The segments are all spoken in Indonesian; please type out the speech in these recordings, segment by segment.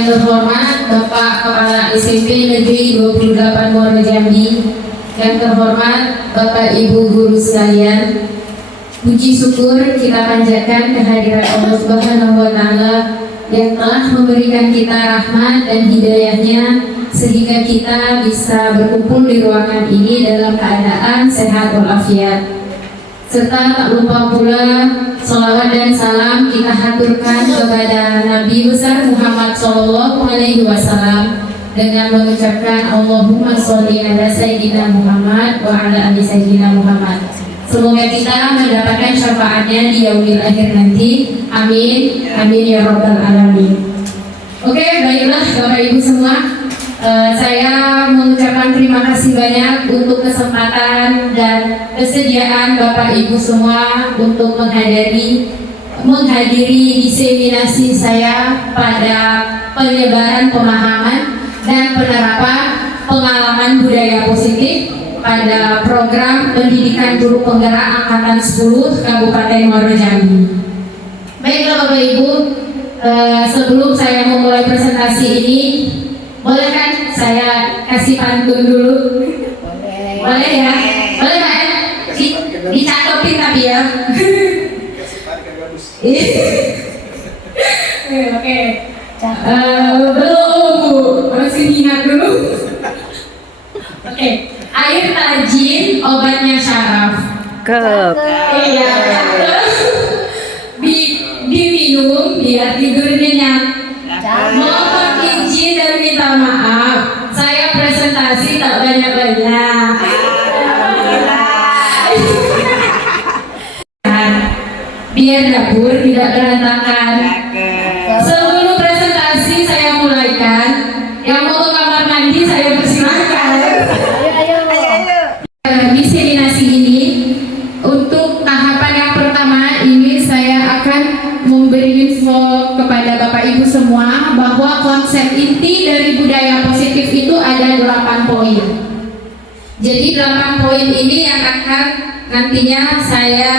yang terhormat Bapak Kepala SMP Negeri 28 Muaro Jambi, yang terhormat Bapak Ibu guru sekalian, puji syukur kita panjatkan kehadiran Allah Subhanahu wa Ta'ala yang telah memberikan kita rahmat dan hidayahnya sehingga kita bisa berkumpul di ruangan ini dalam keadaan sehat walafiat. Serta tak lupa pula sholawat dan salam kita haturkan kepada Nabi besar Muhammad SAW dengan mengucapkan Allahumma sholli ala Sayyidina Muhammad wa ala ali Sayyidina Muhammad. Semoga kita mendapatkan syafaatnya di yaumil akhir nanti. Amin, amin ya rabbal alamin. Oke, baiklah Bapak Ibu semua, saya mengucapkan terima kasih banyak untuk kesempatan dan kesediaan Bapak Ibu semua untuk menghadiri diseminasi saya pada penyebaran pemahaman dan penerapan pengalaman budaya positif pada program pendidikan guru penggerak angkatan 10 Kabupaten Muaro Jambi. Baiklah Bapak Ibu, sebelum saya memulai presentasi ini, boleh kan saya kasih pantun dulu? Boleh ya? Boleh kan? Dicatotin tapi ya. Oke. Belum Bu, masih ingat dulu. Oke. Air tajin, obatnya syaraf. Iya. Diminum biar tidur nyenyak. Mohon izin dan minta maaf, saya presentasi tak banyak-banyak. Biar dapur tidak berantakan. Sebelum presentasi saya mulaikan, yang mau ke kamar mandi saya persilahkan. Diseminasi ini untuk tahapan yang pertama ini saya akan memberi info kepada Bapak Ibu semua bahwa konsep inti dari budaya positif itu ada 8 poin. Jadi 8 poin ini yang akan nantinya saya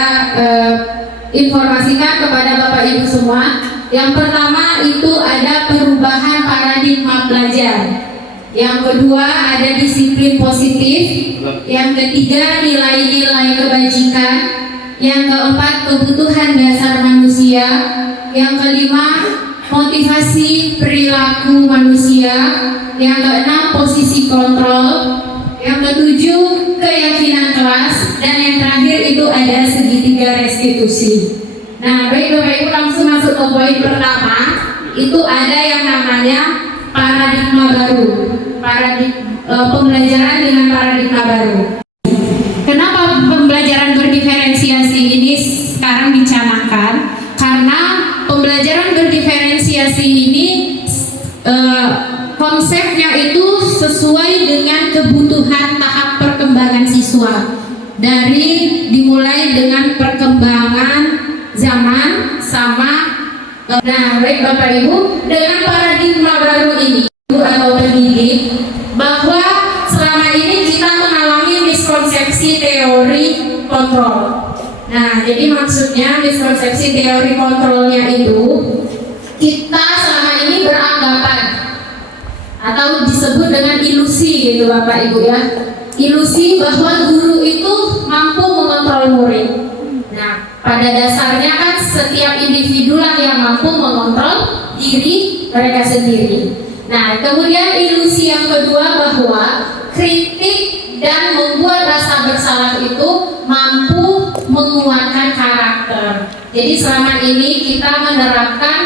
informasikan kepada Bapak Ibu semua. Yang pertama itu ada perubahan paradigma belajar. Yang kedua ada disiplin positif. Yang ketiga nilai-nilai kebajikan. Yang keempat kebutuhan dasar manusia. Yang kelima motivasi perilaku manusia. Yang keenam posisi kontrol. Yang ketujuh keyakinan kelas. Dan yang terakhir itu ada segitiga restitusi. Nah baik Bapak Ibu, langsung masuk ke poin pertama. Itu ada yang namanya paradigma baru, pembelajaran dengan paradigma baru. Kenapa pembelajaran berdiferensiasi ini sekarang dicanangkan? Karena pembelajaran berdiferensiasi ini konsepnya itu sesuai dengan kebutuhan tahap perkembangan siswa. Dimulai dengan perkembangan zaman sama. Nah, baik Bapak Ibu, dengan paradigma baru ini atau pendidik, bahwa selama ini kita mengalami miskonsepsi teori kontrol. Nah, jadi maksudnya miskonsepsi teori kontrolnya itu kita selama ini beranggapan atau disebut dengan ilusi gitu Bapak Ibu ya. Ilusi bahwa guru itu mampu mengontrol murid. Nah, pada dasarnya kan setiap individu lah yang mampu mengontrol diri mereka sendiri. Nah, kemudian ilusi yang kedua bahwa kritik dan membuat rasa bersalah itu mampu menguatkan karakter. Jadi selama ini kita menerapkan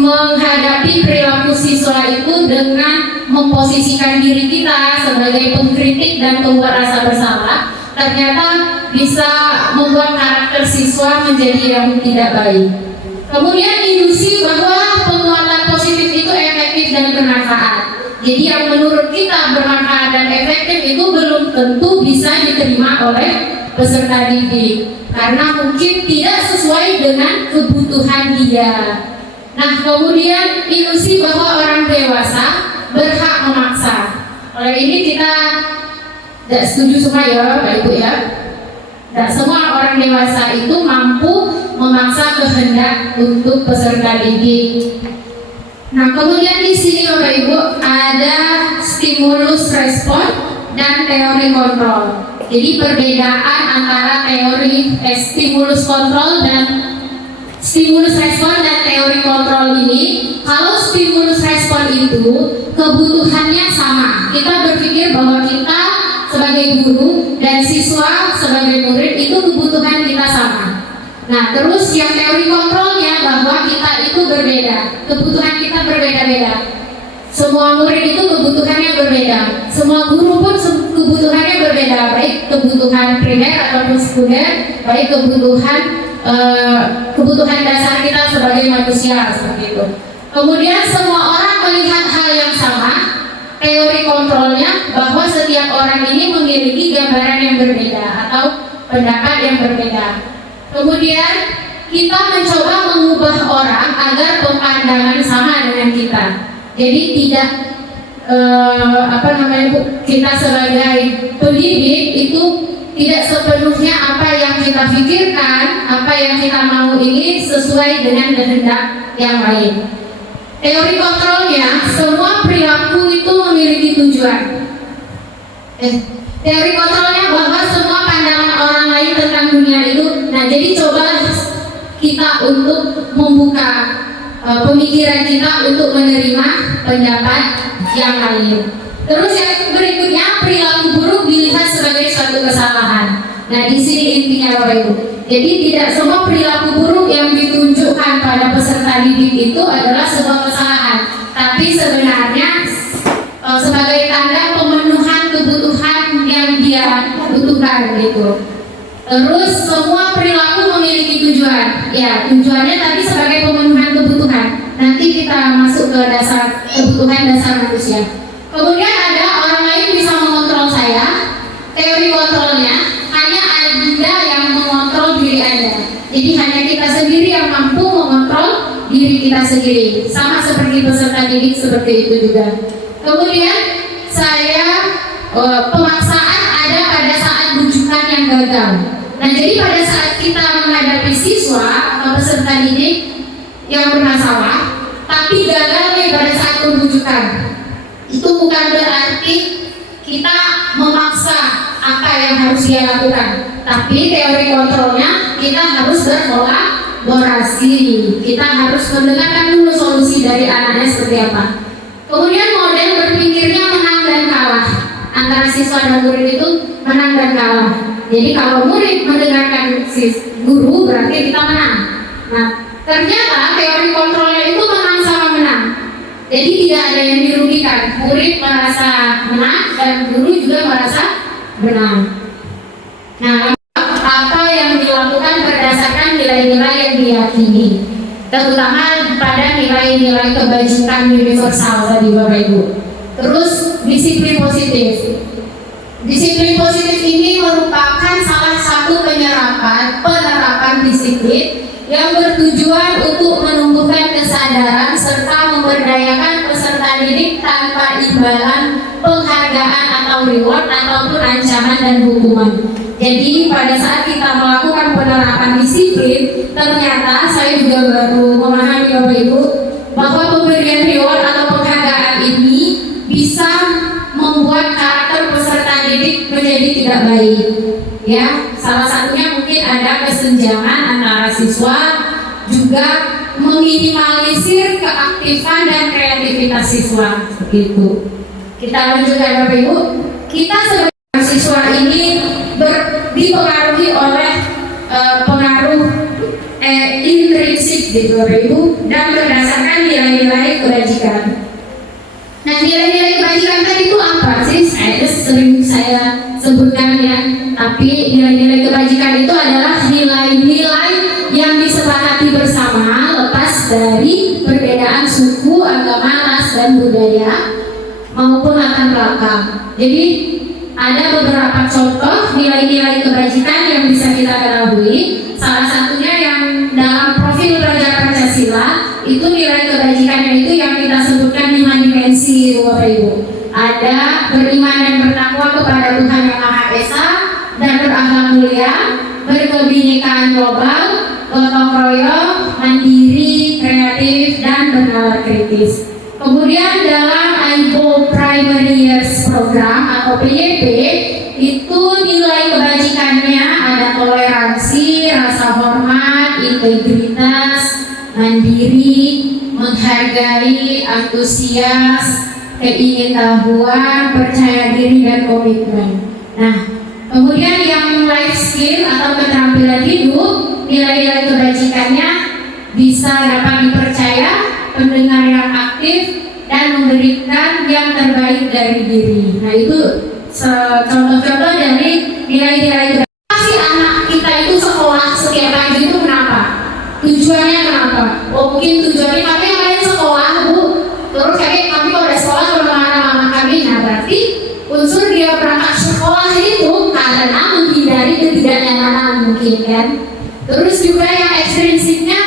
menghadapi perilaku siswa itu dengan memposisikan diri kita sebagai pengkritik dan pembuat rasa bersalah, ternyata bisa membuat karakter siswa menjadi yang tidak baik. Kemudian ilusi bahwa penguatan positif itu efektif dan bermanfaat. Jadi yang menurut kita bermanfaat dan efektif itu belum tentu bisa diterima oleh peserta didik karena mungkin tidak sesuai dengan kebutuhan dia. Nah, kemudian ilusi bahwa orang dewasa berhak memaksa. Oleh ini kita tidak setuju semua ya Bapak Ibu ya. Tidak semua orang dewasa itu mampu memaksa kehendak untuk peserta didik. Nah, kemudian di sini Bapak Ibu ada stimulus respon dan teori kontrol. Jadi perbedaan antara teori stimulus kontrol dan stimulus respon dan teori kontrol ini, kalau stimulus respon itu kebutuhannya sama. Kita berpikir bahwa kita sebagai guru dan siswa sebagai murid itu kebutuhan kita sama. Nah, terus yang teori kontrolnya bahwa kita itu berbeda, kebutuhan kita berbeda-beda. Semua murid itu kebutuhannya berbeda, semua guru pun kebutuhannya berbeda, baik kebutuhan primer ataupun sekunder, baik kebutuhan dasar kita sebagai manusia seperti itu. Kemudian semua orang melihat hal yang sama. Teori kontrolnya bahwa setiap orang ini memiliki gambaran yang berbeda atau pendapat yang berbeda. Kemudian kita mencoba mengubah orang agar pemandangan sama dengan kita. Jadi tidak kita sebagai pendidik itu tidak sepenuhnya apa yang kita pikirkan, apa yang kita mau ini sesuai dengan kehendak yang lain. Teori kontrolnya, semua perilaku itu memiliki tujuan. Teori kontrolnya bahwa semua pandangan orang lain tentang dunia itu. Nah, jadi coba kita untuk membuka pemikiran kita untuk menerima pendapat yang lain. Terus yang berikutnya, perilaku buruk dilihat sebagai suatu kesalahan. Nah, di sini intinya Bapak Ibu. Jadi tidak semua perilaku buruk yang ditunjukkan pada peserta didik itu adalah sebuah kesalahan, tapi sebenarnya sebagai tanda pemenuhan kebutuhan yang dia butuhkan gitu. Terus semua perilaku memiliki tujuan. Ya, tujuannya tadi sebagai pemenuhan kebutuhan. Nanti kita masuk ke dasar kebutuhan dasar manusia. Kemudian ada orang lain bisa mengontrol saya. Teori kontrolnya hanya Anda yang mengontrol diri Anda. Jadi hanya kita sendiri yang mampu mengontrol diri kita sendiri. Sama seperti peserta didik seperti itu juga. Kemudian pemaksaan ada pada saat rujukan yang gagal. Nah, jadi pada saat kita menghadapi siswa atau peserta didik yang bermasalah, tapi gagal nih pada saat pembujukan, itu bukan berarti kita memaksa apa yang harus dia lakukan, tapi teori kontrolnya kita harus berkolaborasi, kita harus mendengarkan dulu solusi dari anaknya seperti apa. Kemudian model berpikirnya menang dan kalah, antara siswa dan murid itu menang dan kalah. Jadi kalau murid mendengarkan guru berarti kita menang. Nah, ternyata teori kontrolnya itu menang sama menang. Jadi tidak ada yang dirugikan. Murid merasa menang dan guru juga merasa menang. Nah, apa yang dilakukan berdasarkan nilai-nilai yang diyakini, terutama pada nilai-nilai kebajikan universal tadi Bapak Ibu. Terus disiplin positif. Disiplin positif ini merupakan salah satu penerapan disiplin yang bertujuan untuk menumbuhkan kesadaran serta memberdayakan peserta didik tanpa imbalan penghargaan atau reward ataupun ancaman dan hukuman. Jadi pada saat kita melakukan penerapan disiplin, ternyata saya juga baru memahami Bapak Ibu bahwa pemberian reward atau penghargaan ini bisa membuat karakter peserta didik menjadi tidak baik. Ya, salah satunya mungkin ada kesenjangan antara siswa, juga meminimalisir keaktifan dan kreativitas siswa. Begitu. Kita lanjutkan Bapak Ibu. Kita sebagai siswa ini dipengaruhi oleh pengaruh intrinsik gitu Bapak Ibu, dan berdasarkan nilai-nilai kebajikan. Nah, nilai-nilai kebajikan tadi itu apa sih? Sering saya sebutkan ya. Tapi nilai-nilai kebajikan itu adalah nilai-nilai yang disepakati bersama lepas dari perbedaan suku, agama, ras, dan budaya maupun latar belakang. Jadi ada beberapa contoh nilai-nilai kebajikan yang bisa kita ketahui. Salah satunya yang dalam profil pelajar Pancasila itu nilai kebajikannya itu yang kita sebutkan 5 dimensi Bapak Ibu. Ada beriman dan bertakwa kepada Tuhan Yang Maha Esa dan berakhlak mulia, berkebinekaan global, gotong royong, mandiri, kreatif, dan bernalar kritis. Kemudian dalam AIBO Primary Years Program atau PYP itu nilai kebajikannya ada toleransi, rasa hormat, integritas, mandiri, menghargai, antusias, keingintahuan, percaya diri, dan komitmen. Nah, kemudian yang life skill atau keterampilan hidup, nilai-nilai kebajikannya bisa dapat dipercaya, pendengar yang aktif, dan memberikan yang terbaik dari diri. Nah, itu contoh-contoh dari nilai-nilai kebajikan. Si anak kita itu sekolah setiap pagi itu kenapa? Tujuannya kenapa? Oh, mungkin tujuannya kami yang lain sekolah, Bu. Terus kami kalau udah sekolah sama mama kami, nah berarti unsur dia berangkat sekolah itu karena menghindari ketidaknyamanan mungkin kan. Terus juga yang ekstrinsiknya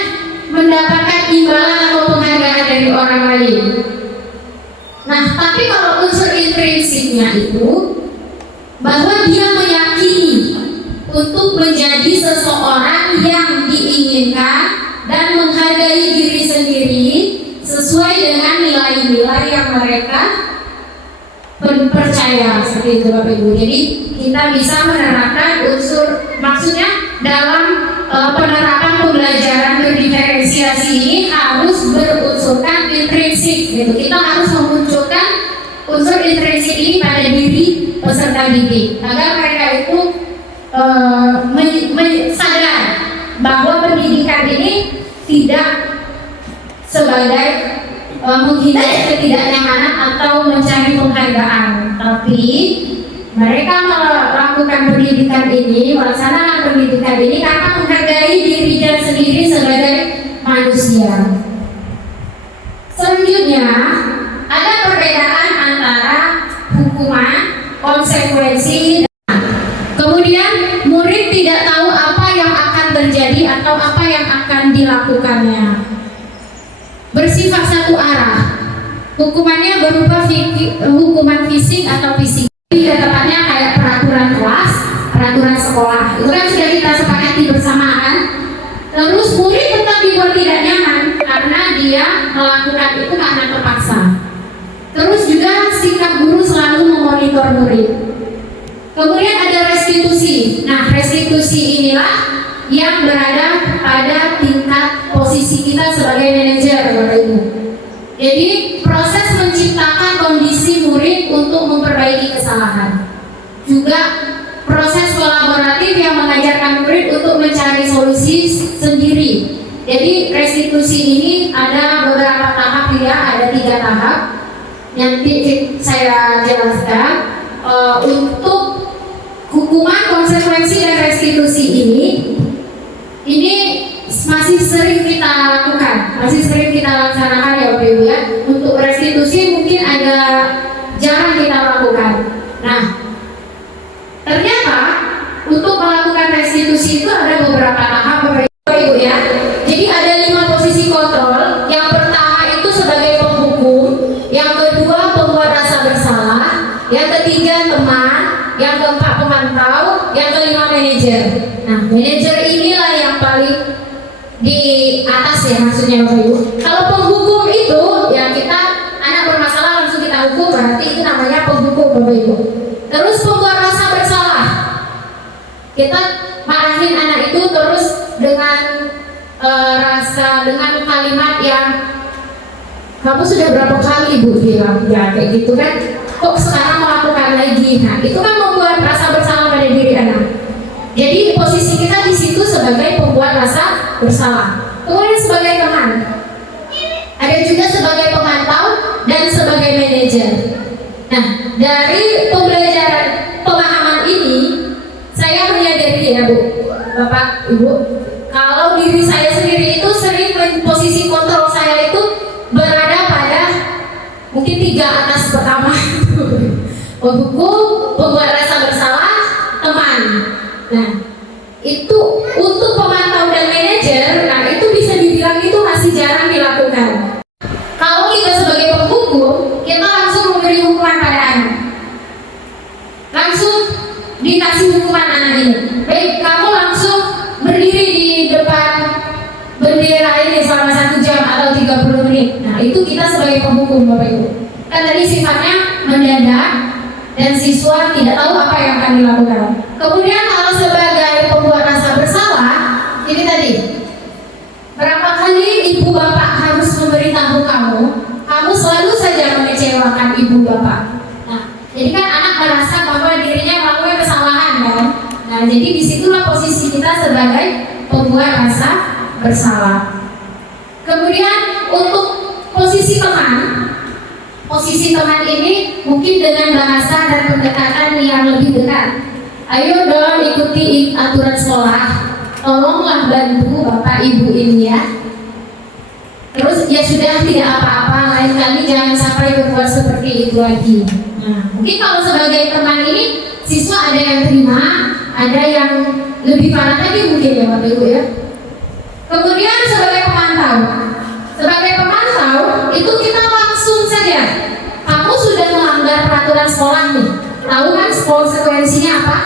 mendapatkan imbalan atau penghargaan dari orang lain. Nah, tapi kalau unsur intrinsiknya itu bahwa dia meyakini untuk menjadi seseorang yang diinginkan dan menghargai diri sendiri sesuai dengan nilai-nilai yang mereka percaya, seperti itu Bapak Ibu. Jadi kita bisa menerapkan unsur, maksudnya dalam penerapan pembelajaran berdiferensiasi ini harus berunsurkan intrinsik gitu. Kita harus memunculkan unsur intrinsik ini pada diri peserta didik agar mereka itu sadar bahwa pendidikan ini tidak sebagai menghindari ketidaknyamanan atau mencari penghargaan, tapi mereka melakukan pendidikan ini, melaksanakan pendidikan ini karena menghargai dirinya sendiri sebagai manusia. Selanjutnya, ada perbedaan antara hukuman, konsekuensi, dan kemudian murid tidak tahu apa yang akan terjadi atau apa yang akan dilakukannya. Bersifat satu arah. Hukumannya berupa hukuman fisik atau fisik. Tepatnya kayak peraturan kelas, peraturan sekolah. Itu kan sudah kita sepakati bersama kan. Terus murid tetap dibuat tidak nyaman karena dia melakukan itu karena terpaksa. Terus juga sikap guru selalu memonitor murid. Kemudian ada restitusi. Nah, restitusi inilah yang berada pada tingkat posisi kita sebagai manajer, Bapak Ibu. Jadi proses menciptakan kondisi murid untuk memperbaiki kesalahan. Juga proses kolaboratif yang mengajarkan murid untuk mencari solusi sendiri. Jadi restitusi ini ada beberapa tahap ya, ada 3 tahap. Nanti saya jelaskan. Untuk hukuman, konsekuensi, dan restitusi ini masih sering kita lakukan, masih sering kita laksanakan ya Bapak Ibu ya. Untuk restitusi mungkin ada jarang kita lakukan. Nah, ternyata untuk melakukan restitusi itu ada beberapa tahap Bapak Ibu ya. Jadi ada 5 posisi kontrol. Yang pertama itu sebagai penghukum, yang kedua pembuat rasa bersalah, yang ketiga teman, yang keempat pemantau, yang kelima manajer. Nah, manajer inilah yang paling di atas ya maksudnya Bapak Ibu. Kalau penghukum itu ya kita anak bermasalah langsung kita hukum, berarti itu namanya penghukum Bapak Ibu. Terus pembuat rasa bersalah, kita marahin anak itu terus dengan dengan kalimat yang kamu sudah berapa kali Bu bilang ya kayak gitu kan, kok sekarang melakukan lagi. Nah, itu kan membuat rasa bersalah pada diri anak. Jadi posisi kita di situ sebagai pembuat rasa bersalah. Kemudian sebagai teman, ada juga sebagai pemantau dan sebagai manajer. Nah, dari pembelajaran pemahaman ini, saya menyadari ya Bu, Bapak, Ibu, kalau diri saya sendiri itu sering posisi kontrol saya itu berada pada mungkin 3 atas pertama penghukum, pembuat rasa bersalah, teman. Nah, itu untuk pemantau dan manajer, nah itu bisa dibilang itu masih jarang dilakukan. Kalau kita sebagai penghukum, kita langsung memberi hukuman pada anak, langsung dikasih hukuman anak ini. Baik, kamu langsung berdiri di depan 30 menit. Nah, itu kita sebagai penghukum Bapak Ibu. Kan tadi sifatnya mendadak dan siswa tidak tahu apa yang akan dilakukan. Kemudian kalau sebagai pembuat rasa bersalah, ini tadi, berapa kali ibu bapak harus memberitahu kamu, kamu selalu saja mengecewakan ibu bapak. Nah, jadi kan anak merasa bahwa dirinya melakukan kesalahan kan. Nah, jadi disitulah posisi kita sebagai pembuat rasa bersalah. Kemudian untuk posisi teman ini mungkin dengan bahasa dan pendekatan yang lebih dekat. Ayo dong ikuti aturan sekolah, tolonglah bantu bapak ibu ini ya. Terus ya sudah, tidak apa-apa, lain kali jangan sampai berbuat seperti itu lagi. Nah, mungkin kalau sebagai teman ini siswa ada yang terima, ada yang lebih parah lagi mungkin ya bapak ibu ya. Kemudian sebagai pemantau itu kita langsung saja. Kamu sudah melanggar peraturan sekolah nih, tahu kan konsekuensinya apa?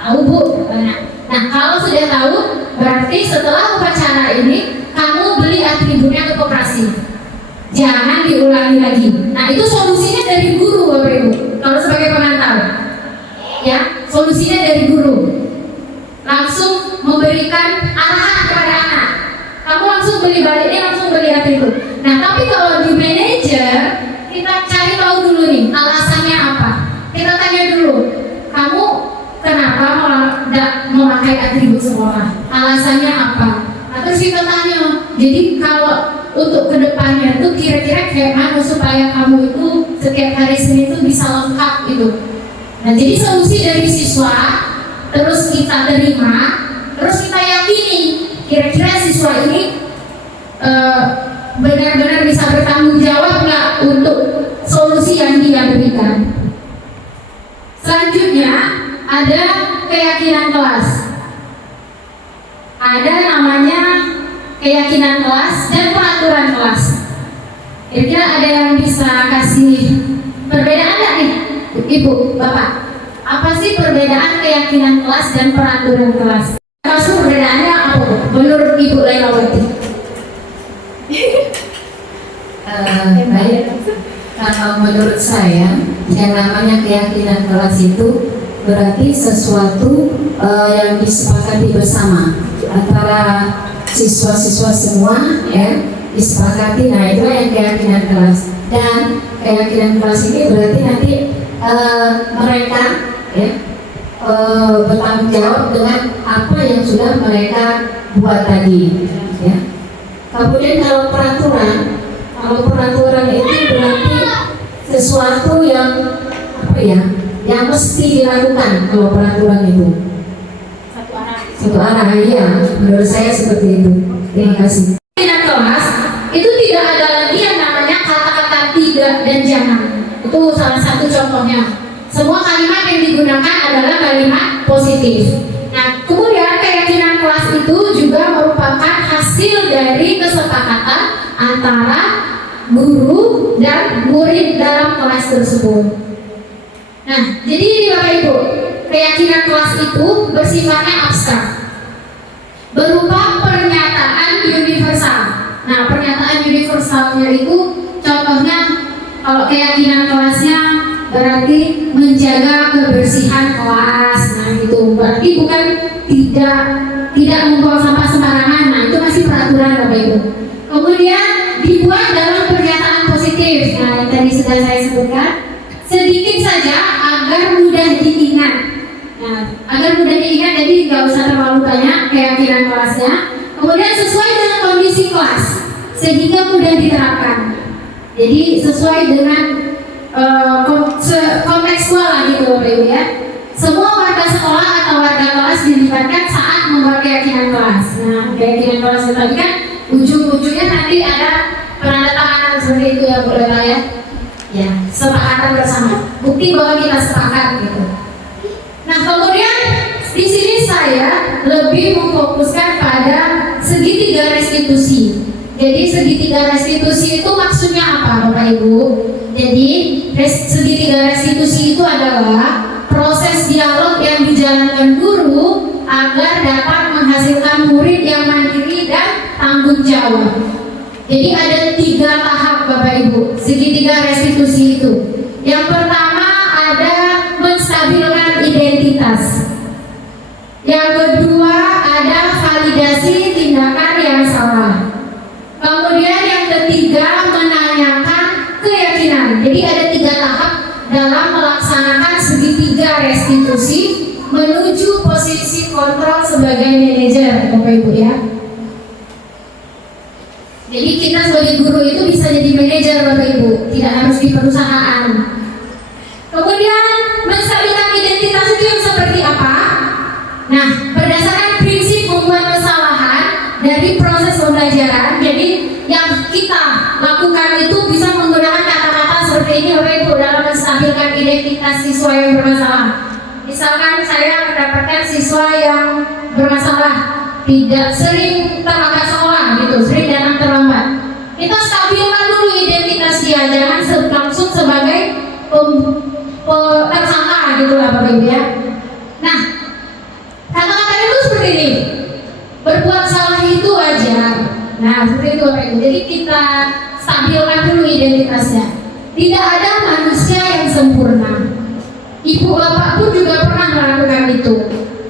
Tahu Bu? Nah, kalau sudah tahu, berarti setelah upacara ini kamu beli atributnya ke koperasi. Jangan diulangi lagi. Nah, itu solusinya dari guru Bapak Ibu. Kalau sebagai pemantau, ya solusinya dari guru. Langsung memberikan arahan kepada anak. Kamu langsung beli baliknya, langsung beli atribut. Nah, tapi kalau di manajer, kita cari tahu dulu nih alasannya apa. Kita tanya dulu, kamu kenapa memakai atribut sekolah? Alasannya apa? Terus kita tanya, jadi kalau untuk kedepannya tuh kira-kira kayak mana supaya kamu itu setiap hari Senin itu bisa lengkap gitu. Nah, jadi solusi dari siswa, terus kita terima, terus kita yakini kira-kira siswa ini benar-benar bisa bertanggung jawab nggak untuk solusi yang dia berikan. Selanjutnya ada keyakinan kelas. Ada namanya keyakinan kelas dan peraturan kelas. Kira-kira ada yang bisa kasih perbedaan nggak nih, Ibu, Bapak? Apa sih perbedaan keyakinan kelas dan peraturan kelas? Maksud perbedaannya apa menurut Ibu Lailawati? Baik, kalau menurut saya yang namanya keyakinan kelas itu berarti sesuatu yang disepakati bersama antara siswa-siswa semua ya, disepakati. Nah, itu yang keyakinan kelas. Dan keyakinan kelas ini berarti nanti mereka ya bertanggung jawab dengan apa yang sudah mereka buat tadi ya. Kemudian kalau peraturan itu berarti sesuatu yang apa ya, yang mesti dilakukan. Kalau peraturan itu satu arah ya, menurut saya seperti itu. Terima kasih. Keyakinan kelas itu tidak ada lagi yang namanya kata-kata tidak dan jangan. Itu salah satu contohnya. Semua kalimat yang digunakan adalah kalimat positif. Nah, kemudian keyakinan kelas itu juga merupakan hasil dari kesepakatan antara guru dan murid dalam kelas tersebut. Nah, jadi Bapak Ibu, keyakinan kelas itu bersifatnya abstrak, berupa pernyataan universal. Nah, pernyataan universalnya itu contohnya kalau keyakinan kelasnya berarti menjaga kebersihan kelas. Nah, itu berarti bukan tidak membuang sampah sembarangan. Nah, itu masih peraturan Bapak Ibu. Kemudian dibuat dalam pernyataan positif. Nah, yang tadi sudah saya sebutkan, sedikit saja agar mudah diingat. Nah, agar mudah diingat, jadi nggak usah terlalu banyak keyakinan kelasnya. Kemudian sesuai dengan kondisi kelas sehingga mudah diterapkan. Jadi sesuai dengan kontekstual gitu Bapak Ibu ya. Semua warga sekolah atau warga kelas dilibatkan saat membuat keyakinan kelas. Nah, keyakinan kelas itu tadi kan ujung-ujungnya nanti ada penandatanganan seperti itu ya Bu Lela ya. Ya, sepakatan bersama. Bukti bahwa kita sepakat gitu. Nah, kemudian di sini saya lebih memfokuskan pada segitiga restitusi. Jadi segitiga restitusi itu maksudnya apa Bapak Ibu? Jadi segitiga restitusi itu adalah proses dialog yang dijalankan guru agar dapat menghasilkan murid yang mandiri dan tanggung jawab. Jadi ada 3 tahap Bapak Ibu, segitiga restitusi itu. Yang pertama ada menstabilkan identitas. Yang kedua ada validasi tindakan yang salah. Kemudian yang ketiga menanyakan keyakinan. Jadi ada 3 tahap dalam melaksanakan segitiga restitusi menuju posisi kontrol sebagai manajer, Bapak Ibu ya. Jadi kita sebagai guru itu bisa jadi manajer Bapak Ibu, tidak harus di perusahaan. Kemudian menstabilkan identitas itu yang seperti apa? Nah, berdasarkan prinsip membuat kesalahan dari proses pembelajaran, jadi yang kita lakukan itu bisa menggunakan kata-kata seperti ini Bapak Ibu dalam menstabilkan identitas siswa yang bermasalah. Misalkan saya mendapatkan siswa yang bermasalah, tidak sering terlambat sekolah gitu, sering datang terlambat. Kita stabilkan dulu identitas dia, jangan langsung sebagai tersangka gitu lah Bapak Ibu ya. Nah, kata-kata itu seperti ini, berbuat salah itu wajar. Nah, seperti itu Bapak Ibu. Jadi kita stabilkan dulu identitasnya. Tidak ada manusia yang sempurna. Ibu bapak pun juga pernah melakukan itu.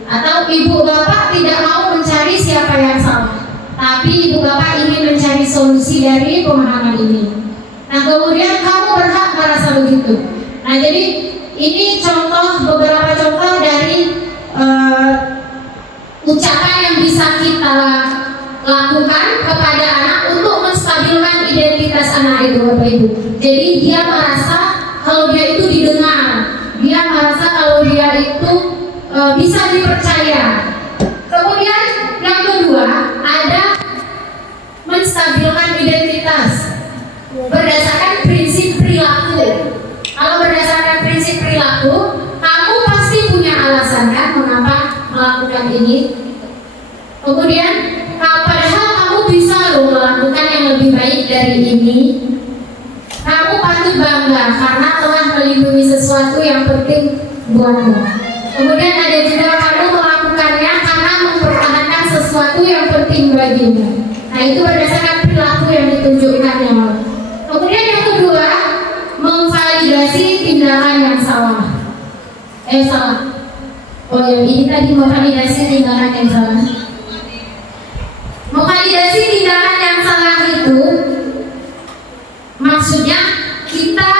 Atau ibu bapak tidak mau mencari siapa yang salah, tapi ibu bapak ingin mencari solusi dari pemahaman ini. Nah, kemudian kamu berhak merasa begitu. Nah, jadi ini beberapa contoh dari ucapan yang bisa kita lakukan kepada anak untuk menstabilkan identitas anak itu Bapak Ibu. Jadi dia merasa kalau dia itu didengar, dia merasa kalau dia itu bisa dipercaya. Kemudian yang kedua ada menstabilkan identitas berdasarkan prinsip perilaku. Kalau berdasarkan prinsip perilaku, kamu pasti punya alasan kan mengapa melakukan ini. Kemudian padahal kamu bisa loh melakukan yang lebih baik dari ini. Kamu patut bangga karena telah melindungi sesuatu yang penting buatmu. Kemudian ada juga kamu melakukannya karena mempertahankan sesuatu yang penting bagimu. Nah, itu berdasarkan perilaku yang ditunjukkannya. Kemudian yang kedua, memvalidasi tindakan yang salah. Salah. Oh ya, ini tadi memvalidasi tindakan yang salah. Memvalidasi tindakan yang salah itu maksudnya kita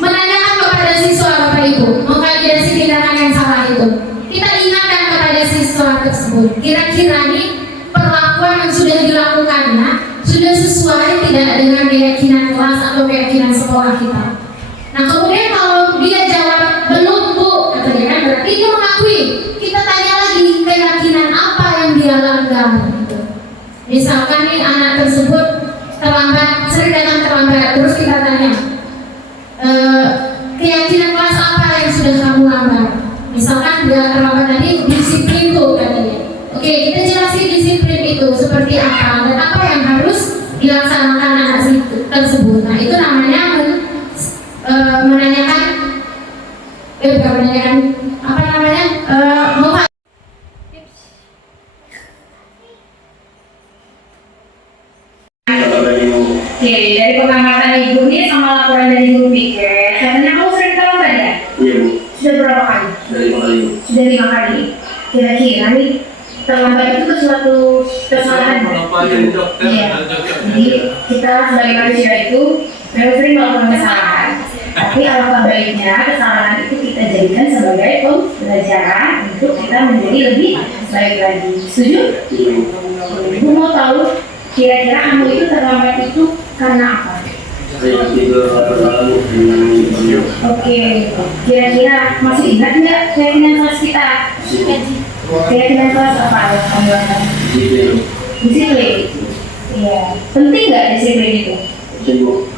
menanyakan kepada siswa Bapak Ibu, memvalidasi tindakan yang salah itu. Kita ingatkan kepada siswa tersebut, kira-kira nih perlakuan yang sudah dilakukannya sudah sesuai tidak dengan keyakinan kelas atau keyakinan sekolah kita. Nah, kemudian kalau dia jawab belum Bu, katanya kan berarti dia mengakui. Kita tanya lagi keyakinan apa yang dia langgar. Gitu. Misalkan nih anak tersebut terlambat, sering datang terlambat, terus kita tanya keyakinan kelas apa yang sudah kamu langgar. Misalkan dia terlambat tadi disiplin Bu katanya. Oke, kita jelasin disiplin itu seperti apa dan apa yang harus dilaksanakan anak tersebut. Nah, itu namanya menanyakan apa namanya Oke, dari pengamatan Ibu ini sama laporan dari Ibu Pikir, katanya kamu sering terlambat ya? Iya Bu. Sudah berapa kali? Dari 5 kali. Sudah 5 kali. Kira-kira nih terlambat itu ke suatu kesalahan. Iya. Jadi kita sebagai manusia itu memang sering melakukan kesalahan. Tapi alangkah baiknya kesalahan itu kita jadikan sebagai pembelajaran untuk kita menjadi lebih baik lagi. Setuju? Ibu mau tahu kira-kira kamu itu terlambat itu karena apa? Saya tidur lalu di Oke, kira-kira masih ingat nggak keyakinan kelas kita? Keyakinan kelas apa yang kamu lakukan? Disiplin. Iya. Penting nggak disiplin itu? sibuk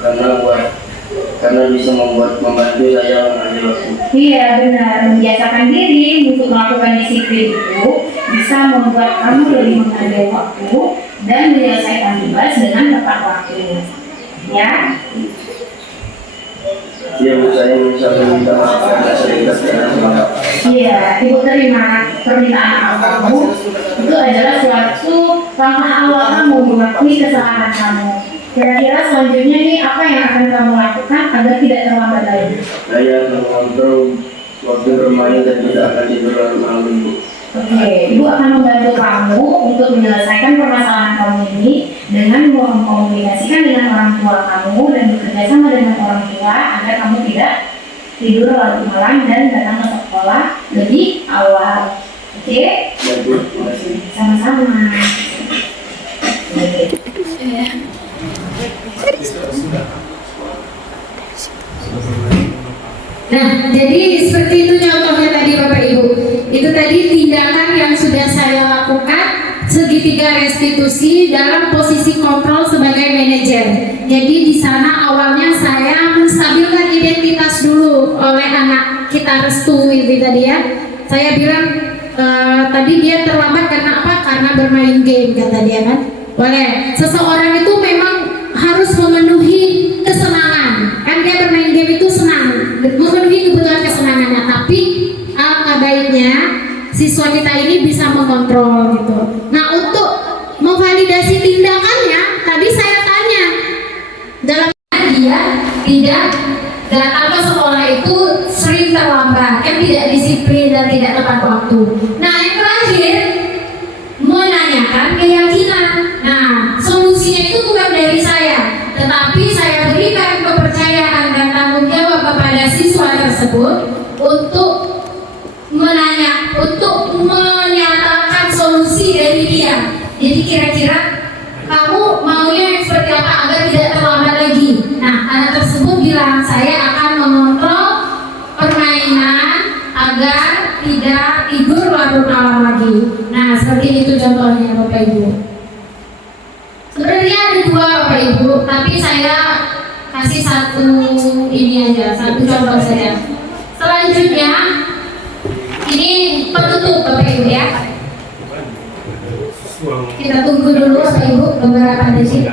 karena bisa membantu saya mengajar waktu. Iya benar, membiasakan diri untuk melakukan disiplin itu bisa membuat kamu lebih menghargai waktu dan menyelesaikan tugas dengan tepat waktu. Ya. Dia saya bisa meminta maaf karena sering terkena semangat. Iya, Ibu terima permintaan maaf kamu itu adalah suatu langkah awal kamu mengakui kesalahan kamu. Kira-kira selanjutnya nih apa yang akan kamu lakukan agar tidak terlambat lagi? Saya mengontrol waktu bermain dan tidak akan tidur larut malam, Bu. Oke, Ibu akan membantu kamu untuk menyelesaikan permasalahan kamu ini dengan mengkomunikasikan dengan orang tua kamu dan bekerja sama dengan orang tua agar kamu tidak tidur larut malam dan datang ke sekolah lebih awal. Oke? Ya, Bu. Terima kasih. Sama-sama. Oke. Nah, jadi seperti itu contohnya tadi Bapak Ibu. Itu tadi tindakan yang sudah saya lakukan, segitiga restitusi dalam posisi kontrol sebagai manajer. Jadi di sana awalnya saya menstabilkan identitas dulu oleh anak kita Restu itu tadi ya. Saya bilang tadi dia terlambat karena apa? Karena bermain game kata dia kan. Boleh. Seseorang itu memang harus memenuhi kesenangan. Kan dia bermain game itu senang, memenuhi kebutuhan kesenangannya. Tapi alangkah baiknya siswa kita ini bisa mengontrol gitu. Nah, untuk memvalidasi tindakannya, tadi saya tanya dalam dia tidak datang ke sekolah itu sering terlambat, kan tidak disiplin dan tidak tepat waktu. Nah, yang terakhir menanyakan keyakinan. Nah, solusinya itu bukan dari saya, tetapi saya berikan kepercayaan dan tanggung jawab kepada siswa tersebut untuk menyatakan solusi dari dia. Jadi kira-kira kamu maunya yang seperti apa agar tidak terlambat lagi. Nah, anak tersebut bilang saya akan mengontrol permainan agar tidak tidur larut malam lagi. Nah, seperti itu contohnya Bapak Ibu. Sebenarnya ada dua Bapak Ibu, tapi saya kasih satu ini aja, satu contoh saja. Selanjutnya ini penutup Bapak Ibu ya. Kita tunggu dulu Bapak Ibu beberapa detik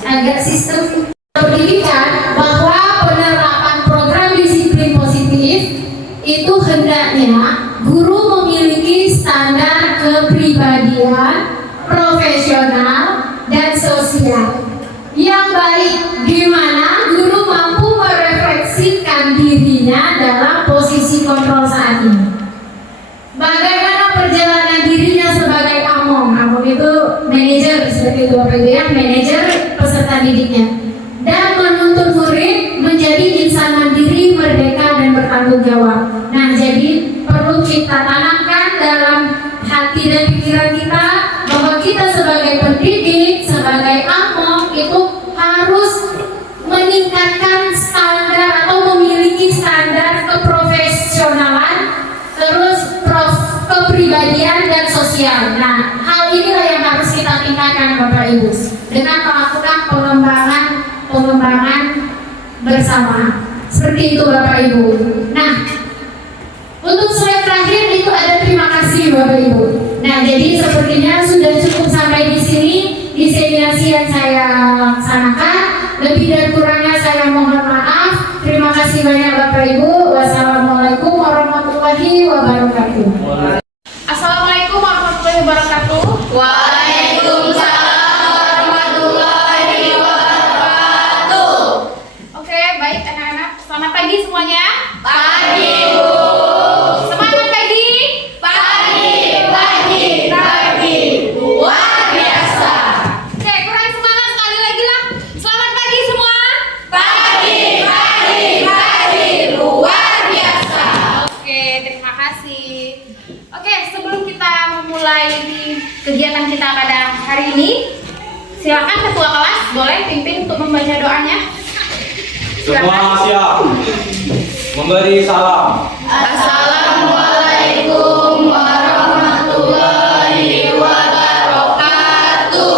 agar sistem pendidikan bahwa penerapan program disiplin positif itu hendaknya guru memiliki standar kepribadian, profesional, dan sosial yang baik, di mana guru mampu merefleksikan dirinya dalam posisi kontrol saat ini. Bagaimana perjalanan dirinya sebagai among itu manajer seperti itu Bapak Ibu ya, manajer peserta didiknya, dan menuntun murid menjadi insan mandiri, merdeka, dan bertanggung jawab. Nah, jadi perlu kita tanamkan dalam hati dan pikiran kita bahwa kita sebagai pendidik, sebagai among itu harus meningkatkan standar atau memiliki standar keprofesionalan, terus kepribadian dan sosial. Nah, hal inilah yang harus kita tingkatkan Bapak Ibu dengan melakukan pengembangan bersama. Seperti itu Bapak Ibu. Nah, untuk slide terakhir itu ada terima kasih Bapak Ibu. Nah, jadi sepertinya sudah cukup sampai di sini diseminasi yang saya laksanakan. Lebih dan kurangnya saya mohon maaf. Terima kasih banyak Bapak Ibu. Wassalamualaikum warahmatullahi wabarakatuh. Assalamualaikum warahmatullahi wabarakatuh. Waalaikumsalam warahmatullahi wabarakatuh. Oke, baik anak-anak. Selamat pagi semuanya. Pagi, Bu. Semangat pagi. Pagi, pagi, pagi. Luar biasa. Oke, kurang semangat sekali lagi lah. Selamat pagi semua. Pagi, pagi, pagi. Luar biasa. Oke, terima kasih. Oke, sebelum kita memulai kegiatan kita pada hari ini, silakan ketua kelas boleh pimpin untuk membaca doanya. Semua siap. Memberi salam. Assalamualaikum warahmatullahi wabarakatuh.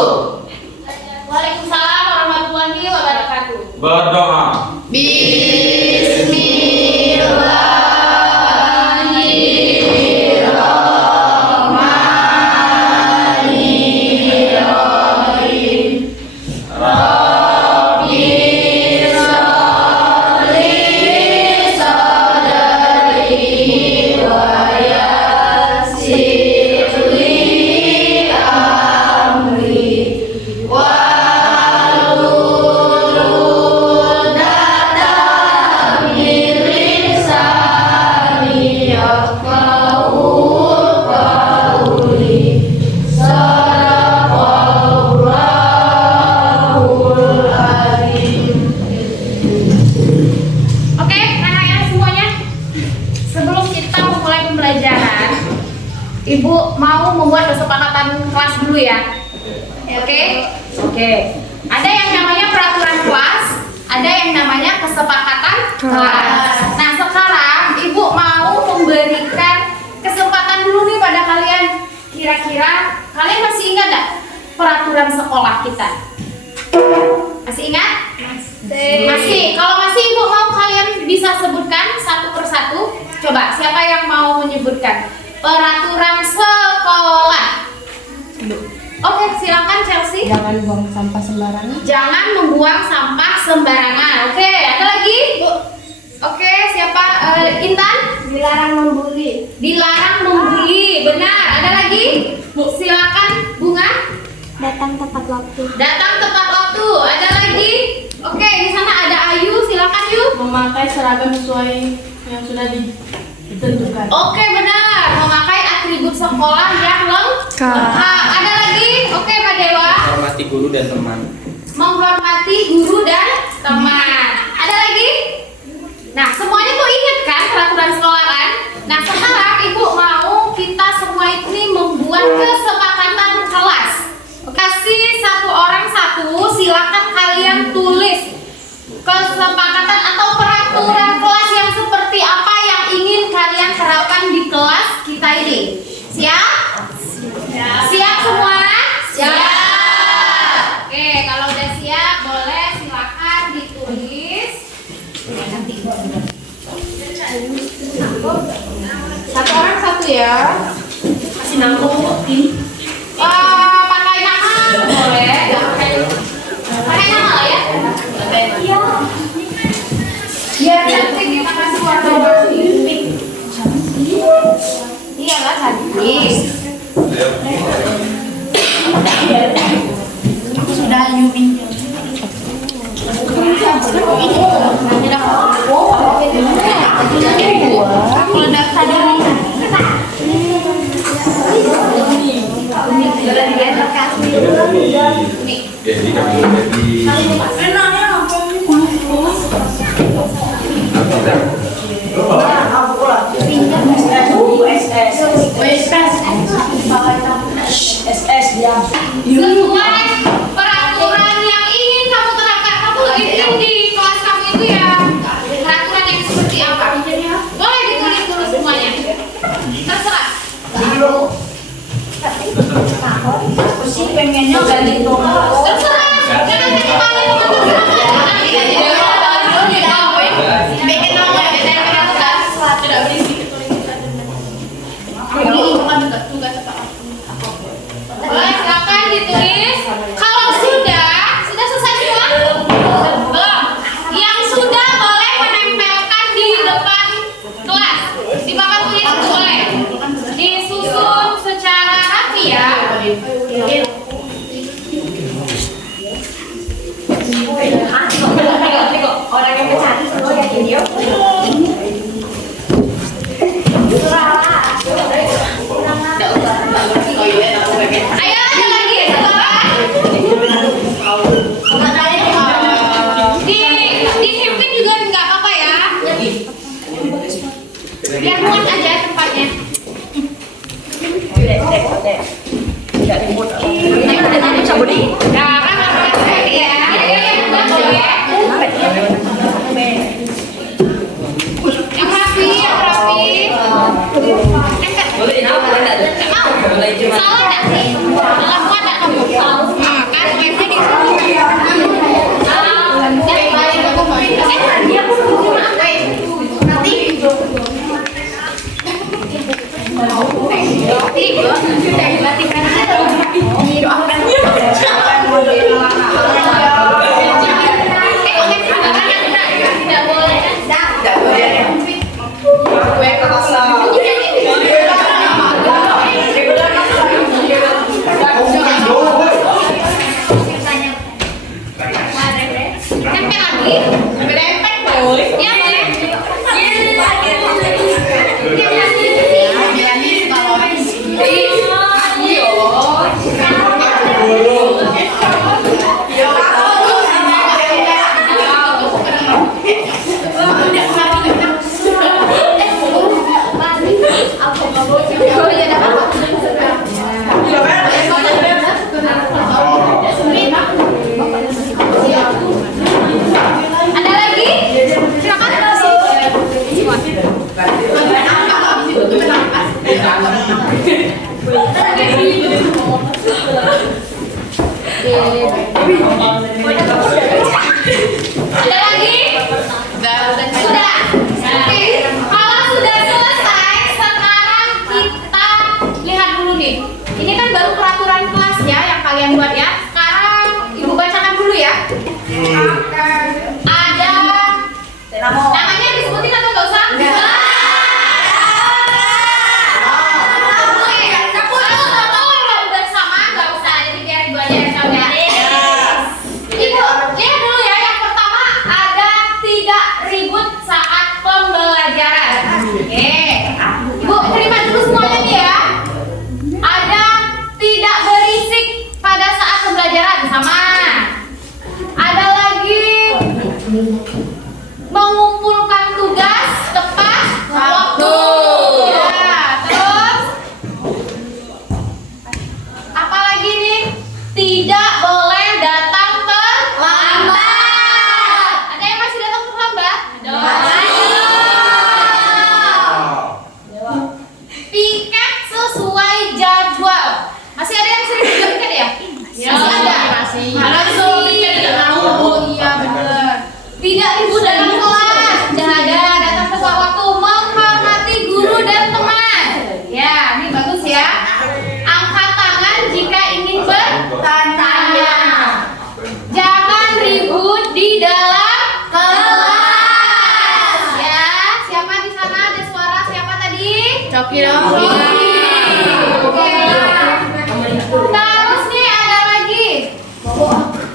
Waalaikumsalam warahmatullahi wabarakatuh. Berdoa. Bismillahirrahmanirrahim. mau membuat kesepakatan kelas dulu ya. Oke? Oke. Ada yang namanya peraturan kelas, ada yang namanya kesepakatan kelas. Nah, sekarang Ibu mau memberikan kesempatan dulu nih pada kalian. Kira-kira kalian masih ingat nggak peraturan sekolah kita? Masih ingat? Masih. Kalau masih Ibu mau kalian bisa sebutkan satu persatu. Coba siapa yang mau menyebutkan peraturan sekolah? Oke, silakan Chelsea. Jangan buang sampah sembarangan. Jangan membuang sampah sembarangan. Oke, ada lagi? Oke, siapa? Intan? Dilarang membuli. Dilarang membuli. Benar. Ada lagi? Silakan Bunga. Datang tepat waktu. Datang tepat waktu. Ada lagi? Oke, di sana ada Ayu. Silakan Yu. Memakai seragam sesuai yang sudah ditentukan. Oke, benar. Memakai atribut sekolah yang lengkap. Ada lagi? Oke, Pak Dewa. Hormati guru dan teman. Menghormati guru dan teman. Ada lagi? Nah, semuanya tuh ingat kan peraturan sekolah kan? Nah, sekarang Ibu mau kita semua ini membuat kesepakatan kelas. Kasih satu orang satu, silakan kalian tulis kesepakatan atau peraturan kelas yang seperti apa yang ingin kalian terapkan di kelas kita ini. Siap? Siap semua? Siap. Oke, kalau udah siap boleh silakan ditulis. Satu orang satu ya. Kasih nangkutin. Pakai nama boleh. Pakai nama lah ya. Iya. Biar nanti kita kasih warna-warni. Iya lah cantik. Sudah Yumi. Jadi kami Sesuai peraturan yang ingin kamu terapkan, kamu ingin di kelas kamu itu ya peraturan yang seperti apa? Boleh ditulis dulu semuanya. Terserah. Aku sih pengennya ganti tongkat. Terserah. Jangan jadi kalian mengatur silakan. Bikin nama ya, tidak berisik. Tugas apa? Boleh silakan ditulis. Kalau sudah selesai semua? Belum. Yang sudah boleh menempelkan di depan kelas. Di papan tulis boleh. Disusun secara rapi ya. Orang yang mencari itu yakin dia. Ayo ada lagi dihimpit juga nggak apa-apa ya. Biar muat aja tempatnya. Nah, kan harus ya. Yang rapi. Salah nggak sih? Salah muat nggak kamu? Nah, kan mainnya di sini. Tidak boleh. Ada lagi? Sudah. Oke. Kalau sudah selesai, sekarang kita lihat dulu nih. Ini kan baru peraturan kelas ya yang kalian buat ya. Sekarang Ibu bacakan dulu ya. Ada namanya disebutin atau nggak usah? Bersama nggak usah. Jadi biar Ibu aja yang tahu ya. Ibu lihat dulu ya. Yang pertama ada tidak ribut saat pembelajaran. Oke. Ibu terima dulu semuanya nih ya. Ada tidak berisik pada saat pembelajaran, sama. Ada lagi mengumpulkan tugas tepat waktu. Ya, terus apa lagi nih? Tidak boleh datang terlambat. Ada yang masih datang terlambat? Piket sesuai jadwal. Masih ada yang sering juga piket ya? Ya, Masih ada. masih. Ada tuh piket tidak tahu. Oh iya benar. Tidak ribut dalam kelas. Tidak ada datang tepat waktu, menghormati guru dan teman. Ya, ini bagus ya. Angkat tangan jika ingin bertanya. Jangan ribut di dalam kelas. Ya, siapa di sana ada suara siapa tadi? Coki dong. Oke. Terus nih ada lagi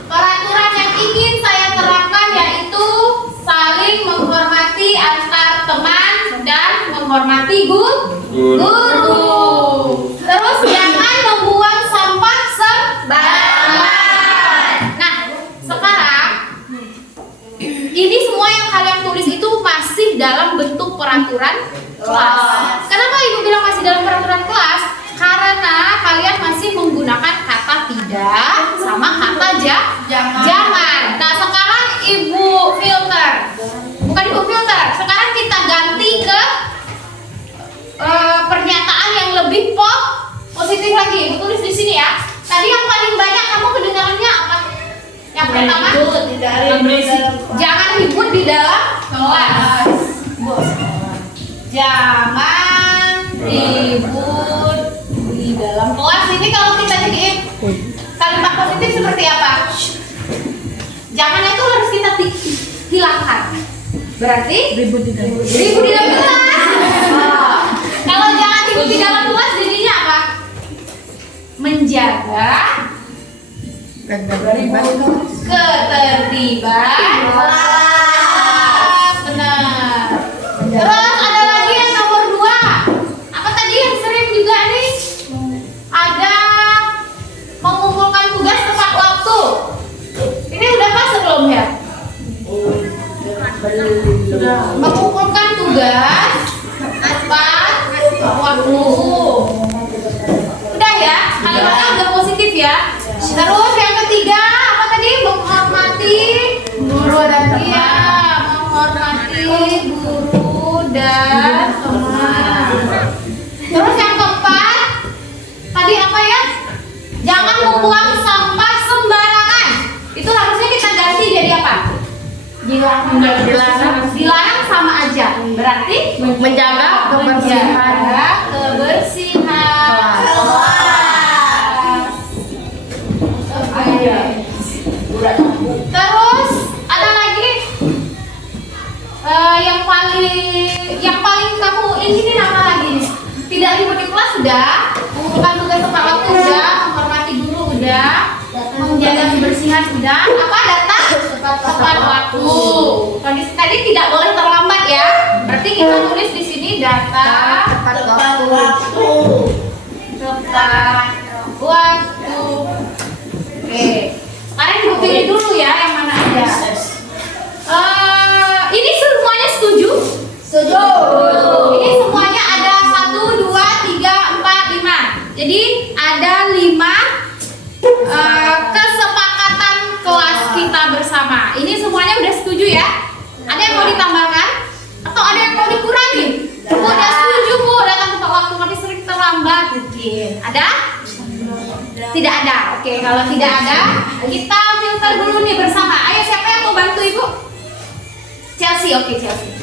peraturan yang ingin saya terapkan, yaitu saling menghormati antar teman dan menghormati guru. Terus jangan membuang sampah sembarangan. Nah, sekarang ini semua yang kalian tulis itu masih dalam bentuk peraturan kelas. Kenapa Ibu bilang masih dalam peraturan kelas? Karena kalian masih menggunakan kata tidak sama kata jangan. Nah, sekarang Ibu filter. Bukan Ibu filter. Sekarang kita ganti ke pernyataan yang lebih positif lagi. Ibu tulis di sini ya. Tadi yang paling banyak kamu kedengarannya apa? Yang pertama, jangan ribut di dalam kelas. Jangan ribut di dalam kelas. Ini kalau kita jadiin kalimat positif seperti apa? Jangan itu harus kita hilangkan. Berarti ribut di dalam kelas. Kalau jangan ribut di dalam kelas jadinya apa? Menjaga ketertiban kelas. Benar. Terus ada lagi yang nomor 2. Apa tadi yang sering juga nih? Ada mengumpulkan tugas tepat waktu. Ini udah masuk belum ya? Mengumpulkan tugas tepat waktu. Udah ya? Kalimatnya udah positif ya? Terus yang ketiga apa tadi? Menghormati guru dan menghormati guru dan teman. Terus yang keempat tadi apa ya? Jangan membuang sampah sembarangan. Itu harusnya kita ganti jadi apa? Dilarang sama aja. Berarti Menjaga kebersihan. Terus ada lagi yang paling kamu inginin apa lagi nih? Tidak ribut di kelas sudah, mengumpulkan tugas tepat waktu sudah, menghormati guru udah, menjaga kebersihan sudah, apa datang tepat waktu. Tadi tidak boleh terlambat ya. Berarti kita tulis di sini datang tepat waktu. Tepat waktu. Oke. Sekarang Ibu pilih dulu ya yang mana aja. Ini semuanya setuju? Setuju. Ini semuanya ada 1, 2, 3, 4, 5. Jadi ada 5 kesepakatan kelas kita bersama. Ini semuanya udah setuju ya? Ada yang mau ditambahkan? Atau ada yang mau dikurangi? Udah setuju Bu, datang tepat waktu, tapi sering terlambat mungkin. Ada? Tidak ada. Oke, kalau tidak ada, kita filter dulu nih bersama. Ayo, siapa yang mau bantu Ibu? Chelsea, oke Chelsea.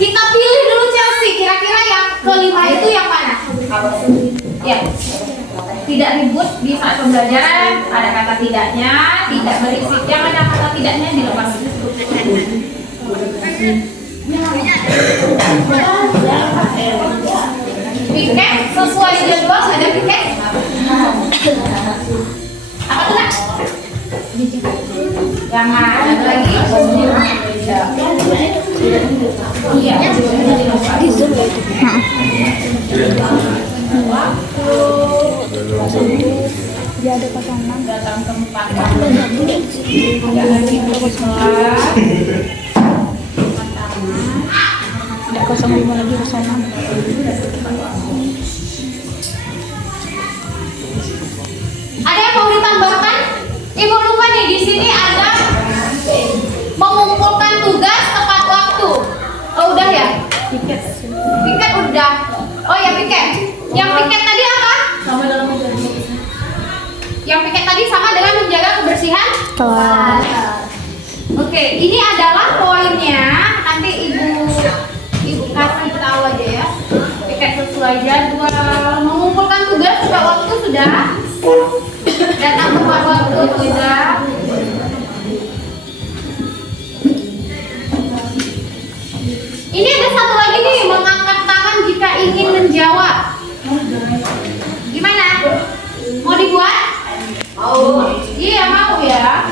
Kita pilih dulu Chelsea. Kira-kira yang kelima itu yang mana? Ya. Tidak ribut di saat pembelajaran. Ada kata tidaknya, tidak berisik. Yang ada kata tidaknya dilepas. Piket sesuai jadwal, ada piket. Apa tuh nak? Jangan ada lagi. Iya. Dia ada 06 Datang tempat. ada 05 lagi 06. Ada yang mau ditambahkan? Ibu lupa nih, di sini ada mengumpulkan tugas tepat waktu. Oh udah ya? Piket udah. Oh ya piket. Yang piket tadi apa? Sama dalam menjaga. Yang piket tadi sama dengan menjaga kebersihan Kelas. Oke, ini adalah poinnya. Nanti ibu kasih tahu aja ya. Piket sesuai jadwal, mengumpulkan tugas tepat waktu sudah. Datang tepat waktu sudah. Ini ada satu lagi nih, mengangkat tangan jika ingin menjawab. Gimana? Mau dibuat? Mau. Iya mau ya.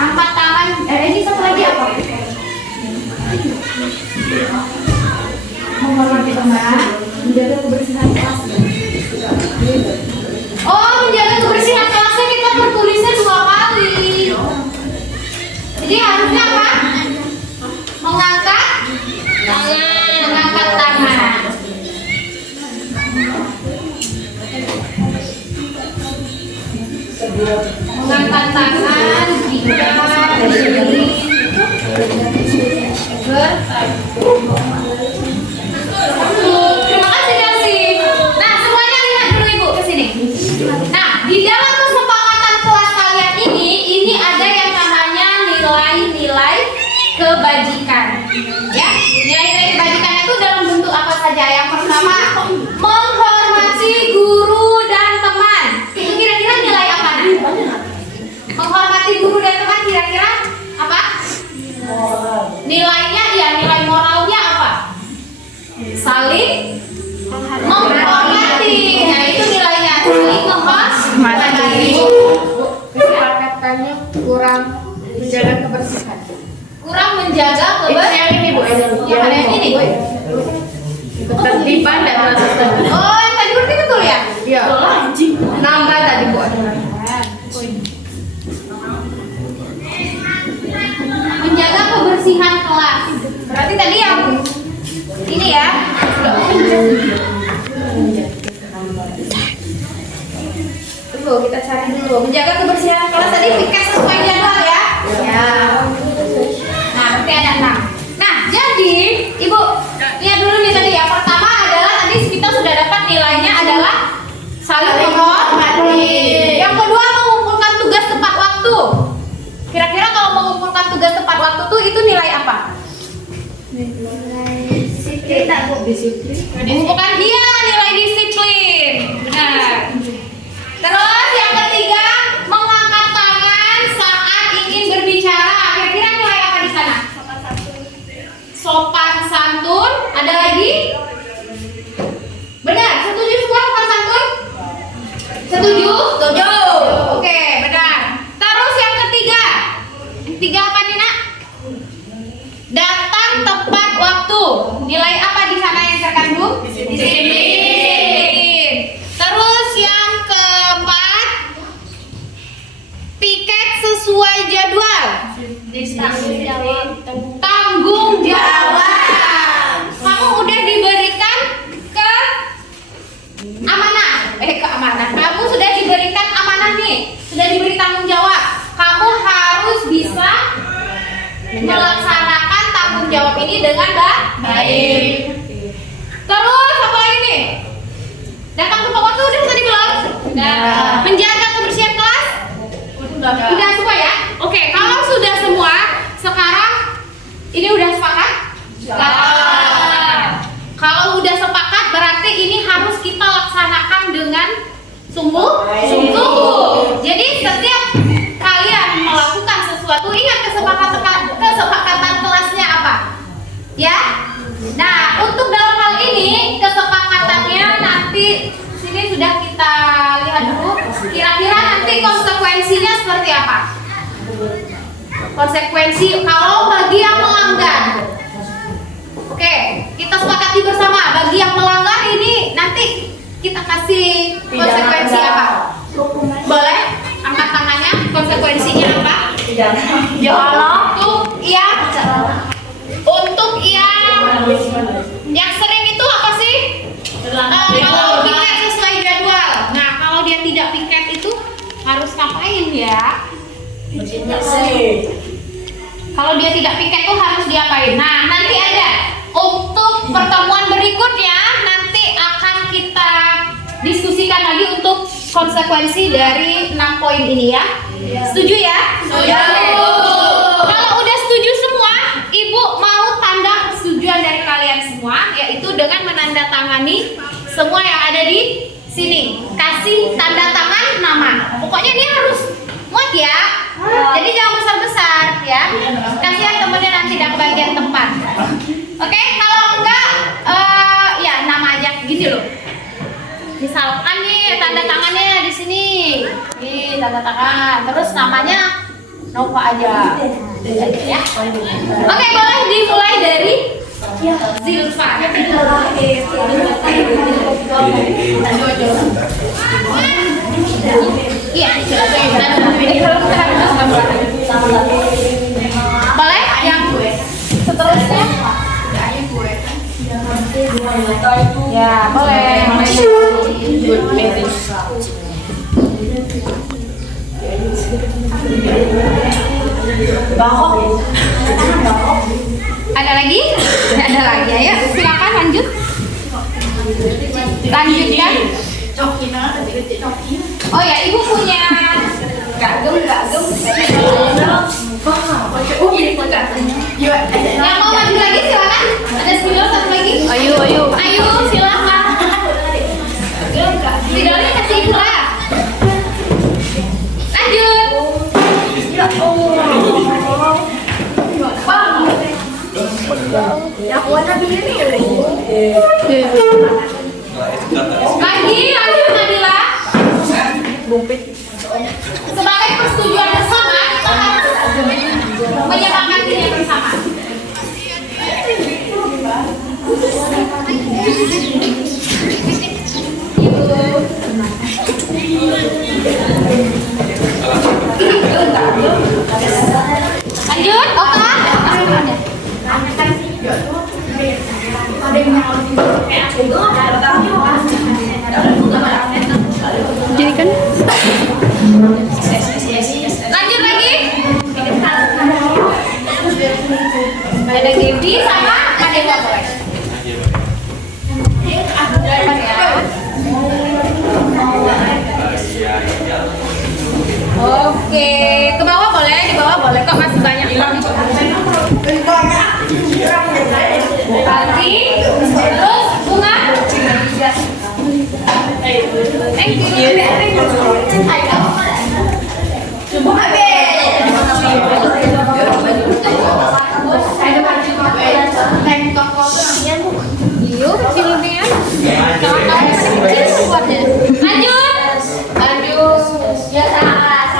Angkat tangan. Ini satu lagi apa? Menghormati teman, menjaga kebersihan kelas. Oh, menjaga kebersihan kelasnya kita bertulisnya 2 kali. Jadi harusnya apa? Mengangkat tangan. Mengangkat tangan. Mengangkat tangan jika ingin Terima kasih Chelsea. Nah semuanya lihat dulu Ibu ke sini. Nah di dalam kesepakatan kelas kalian ini ada yang namanya nilai-nilai kebajikan. Ya, nilai-nilai kebajikan itu dalam bentuk apa saja? Yang pertama, menghormati guru dan teman. Itu kira-kira nilai apa? Menghormati guru dan teman kira-kira apa? Nilainya ya, nilai moralnya apa? Saling menghormati. Nah itu nilainya, saling menghormati. Kesepakatannya kurang menjaga kebersihan. Kurang menjaga kebersihan. Yang ini Bu. Yang mana yang ini? Ketertiban dan rasa tertib. Oh yang tadi berarti betul ya? Iya. Nambah tadi Bu. Menjaga kebersihan kelas. Berarti tadi yang ini ya. Tunggu kita cari dulu. Menjaga kebersihan kelas tadi piket sesuai jadwal ya. Ya. Nah berarti ada 6. Nah jadi Ibu lihat dulu nih tadi ya. Pertama adalah tadi kita sudah dapat nilainya adalah saling menghormati. Yang kedua mengumpulkan tugas tepat waktu. Kira-kira kalau mengumpulkan tugas tepat waktu tuh itu nilai apa? Disiplin. Mengumpulkan dia nilai disiplin. Benar. Terus yang ketiga mengangkat tangan saat ingin berbicara. Kira-kira nilai apa di sana? Sopan santun. Ada lagi? Benar. Setuju semua sopan santun? Setuju? Setuju. Oke, benar. Terus yang ketiga. Ketiga apa nih nak? Datang tepat waktu. Nilai apa di sana yang terkandung? Disiplin. Terus yang keempat, piket sesuai jadwal. Tanggung jawab. Kamu udah diberikan keamanan. Kamu sudah diberikan amanah nih. Sudah diberi tanggung jawab. Kamu harus bisa melaksanakan tanggung jawab ini dengan baik. Terus apa lagi nih? Datang tepat waktu udah tadi belum? Udah. Menjaga kebersihan kelas? Udah semua ya? Oke, kalau sudah semua, sekarang ini udah sepakat? Kalau udah sepakat berarti ini harus kita laksanakan dengan sungguh-sungguh. Jadi setiap kalian melakukan sesuatu, ingat kesepakatan kelasnya apa? Ya. Nah, untuk dalam hal ini kesepakatannya nanti sini sudah kita lihat dulu. Kira-kira nanti konsekuensinya seperti apa? Konsekuensi kalau bagi yang melanggar. Oke, kita sepakati bersama. Bagi yang melanggar ini nanti kita kasih konsekuensi apa? Boleh? Angkat tangannya. Konsekuensinya apa? Untuk yang sering itu apa sih? Kalau piket sesuai jadwal. Nah, kalau dia tidak piket itu harus ngapain ya? Kalau dia tidak piket itu harus diapain? Nah, nanti ada untuk pertemuan berikutnya nanti akan kita diskusikan lagi untuk konsekuensi dari 6 poin ini ya. Setuju ya? Setuju. Kalau udah setuju semua, Ibu mau tanda persetujuan dari kalian semua, yaitu dengan menandatangani semua yang ada di sini. Kasih tanda tangan nama. Pokoknya dia harus muat ya. Jadi jangan besar-besar ya. Kasihan temennya nanti tidak bagian tempat. Oke, kalau enggak ya nama aja gini loh. Misalkan nih tanda tangannya di sini. Nih tanda tangan. Terus namanya Nova aja. Ya. Oke, boleh dimulai dari Zilfa. Iya, boleh yang seterusnya? Ya, boleh. Ada lagi? Ada lagi, ayo silakan lanjut. Lanjutkan. Oh ya, Ibu punya gagem. Yang mau maju lagi silakan. Ada spidol satu lagi. Ayo silakan. Spidolnya kasih Ibu lah. Lanjut. Lagi, lanjut Nabila. Sebagai persetujuan bersama, kita harus menyepakatinya bersama. Lanjut, Oka. Jadi kan Lanjut lagi. Ada Gaby sama Adewa boleh. Oke, ke bawah boleh, di bawah boleh kok, masih banyak banget. Lagi, terus bunga. Thank you. Yuk, filmnya. Lanjut. Ya salah.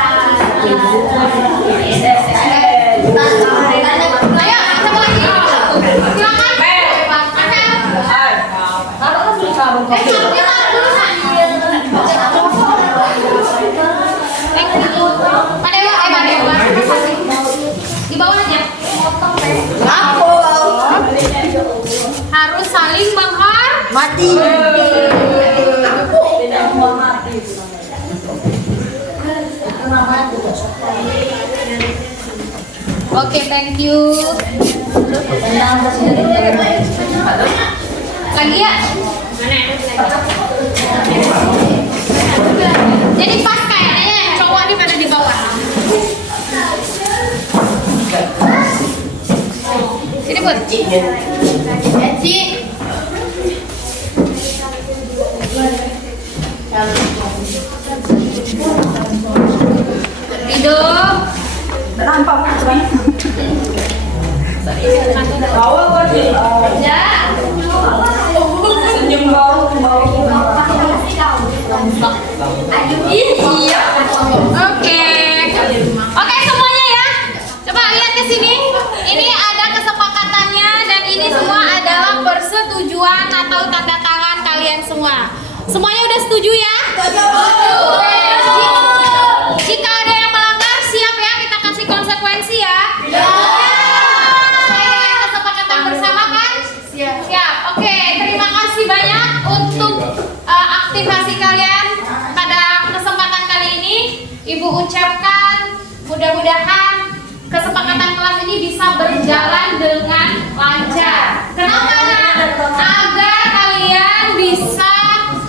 Ayo, satu lagi. Silakan. Sarungnya taruh dulu, San. Thank you. Adewa. Di bawah aja. Harus saling menghormati. Oke, thank you. Lagi ya? Jadi pas kayaknya yang cowok ini pada di bawah. Sini Bud. Ci. Hidup. Ya. Iya. Oke semuanya ya. Coba lihat ke sini. Ini ada kesepakatannya dan ini semua adalah persetujuan atau tanda tangan kalian semua. Semuanya udah setuju ya? Jika ada yang melanggar, siap ya kita kasih konsekuensi ya. Sesuai dengan kesepakatan bersama kan? Siap. Oke, terima kasih banyak untuk aktivasi kalian pada kesempatan kali ini. Ibu ucapkan mudah-mudahan kesepakatan kelas ini bisa berjalan dengan lancar. Kenapa? Agar kalian bisa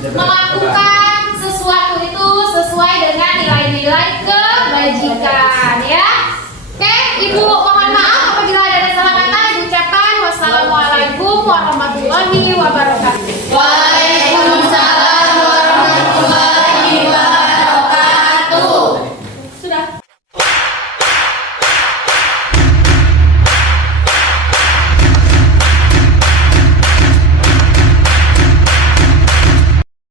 melakukan sesuatu itu sesuai dengan nilai-nilai kebajikan ya. Oke, Ibu mohon maaf apabila ada salah kata. Ibu ucapkan wassalamualaikum warahmatullahi wabarakatuh.